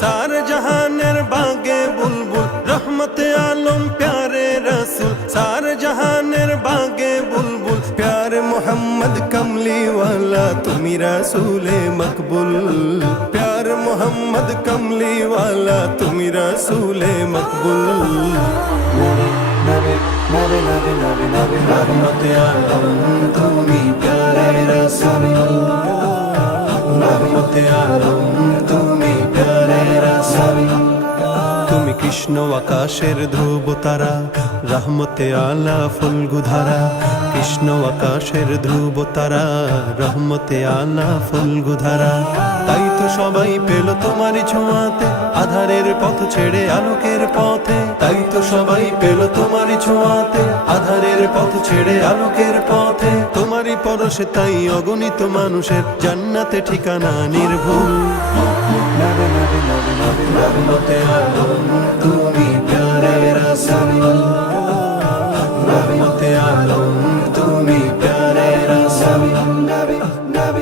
सार जहानेर बागे बुलबुल रहमते आलम प्यारे रसूल सार जहानेर बागे बुलबुल प्यारे मोहम्मद कमली वाला तुमी रसूले मकबूल प्यारे मोहम्मद कमली वाला तुमी रसूले मकबूल रहमते आलम तुमी प्यारे रसूल रहमते आलम तुमी प्यारे रसूल তুমি কৃষ্ণ আকাশের ধ্রুব তারা রহমতে আলা ফুলগুধারা কৃষ্ণ আকাশের ধ্রুব তারা রহমতে আলা ফুলগুধারা তাই তো সবাই পেল তোমারই ছোঁয়াতে আধারের পথ ছেড়ে আলোকের পথে তাই তো সবাই পেল তোমারই ছোঁয়াতে আধারের পথ ছেড়ে আলোকের পথে তোমারই পরশে তাই অগণিত মানুষের জান্নাতে ঠিকানা নির্ভুল रहमते आलम तुमी प्यारे रसूल रहमते आलम तुमी प्यारे रसूल नबी नबी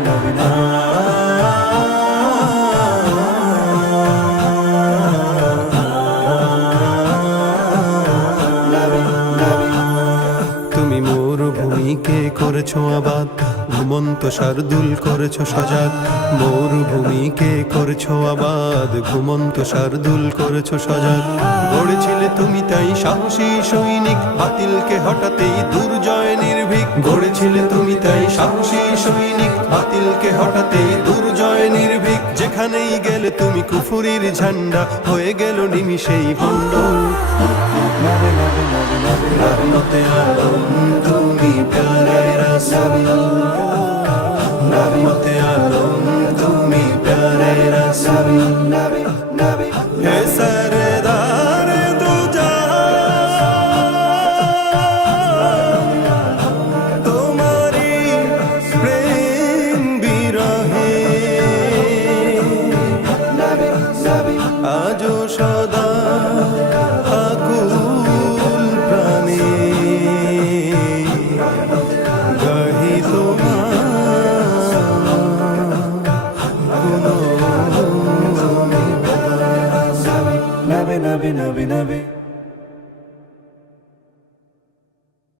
नबी नबी তুমি মরুভূমিকে করেছো আবাদ ঘুমন্ত শার্দুল করেছো সজাগ মরুভূমিকে করেছো আবাদ ঘুমন্ত শার্দুল করেছো সজাগ গড়েছিলে তুমি তাই সাহসী সৈনিক বাতিলকে হঠাতেই দুর্জয় নির্ভীক গড়েছিলে তুমি তাই সাহসী সৈনিক বাতিলকে হঠাতেই দুর্জয় নির্ভীক যেখানেই গেলে তুমি কুফুরির ঝান্ডা হয়ে গেল নিমিষেই ভণ্ড रहमते आलम तुमी प्यारे रसूल रहमते आलम तुमी प्यारे रसूल नबी नबी हे सरदार दो जहां तुम्हारी प्रेम बिरहे नबी नबी आजो सदा Nabi, Nabi, Nabi.